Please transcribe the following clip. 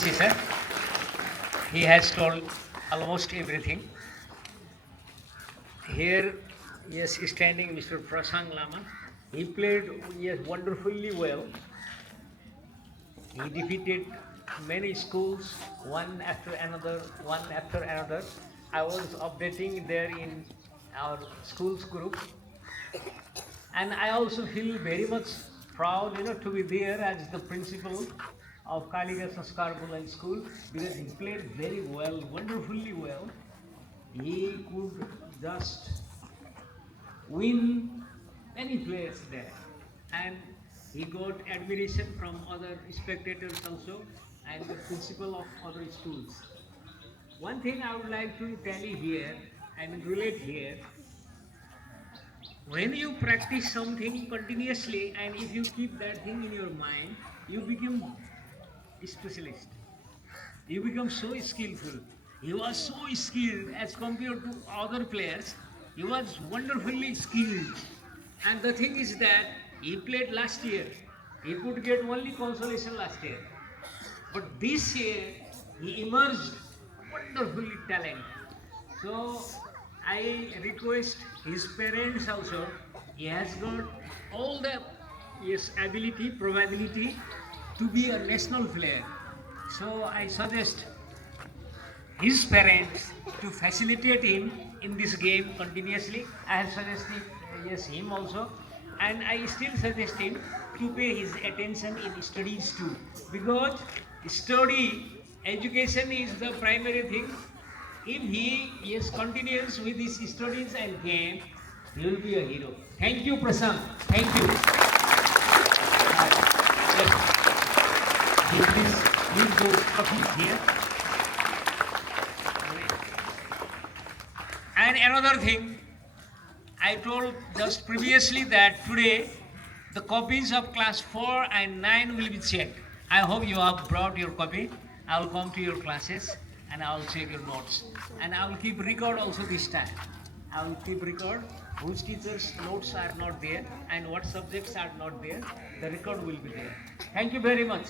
Sir, he has told almost everything. Here, yes, standing Mr. Prasad Lama. He played yes wonderfully well. He defeated many schools one after another, one after another. I was updating there in our schools group, and I also feel very much proud, to be there as the principal of Kaliga Sanskar Bulan School because he played very well, wonderfully well. He could just win many players there, and he got admiration from other spectators also and the principal of other schools. One thing I would like to tell you here and relate here, when you practice something continuously and if you keep that thing in your mind, you become a specialist. You become so skillful. He was so skilled as compared to other players. He was wonderfully skilled. And the thing is that he played last year. He could get only consolation last year. But this year he emerged wonderfully talented. So I request his parents also. He has got all the yes ability, probability to be a national player. So I suggest his parents to facilitate him in this game continuously. I have suggested yes him also, and I still suggest him to pay his attention in studies too, because study education is the primary thing. If he yes continues with his studies and game, he will be a hero. Thank you, Prasad. Thank you. Yes. Please go coffee here. And another thing, I told just previously that today the copies of class 4 and 9 will be checked. I hope you have brought your copy. I will come to your classes and I will check your notes. And I will keep record also this time. I will keep record whose teachers' notes are not there and what subjects are not there. The record will be there. Thank you very much.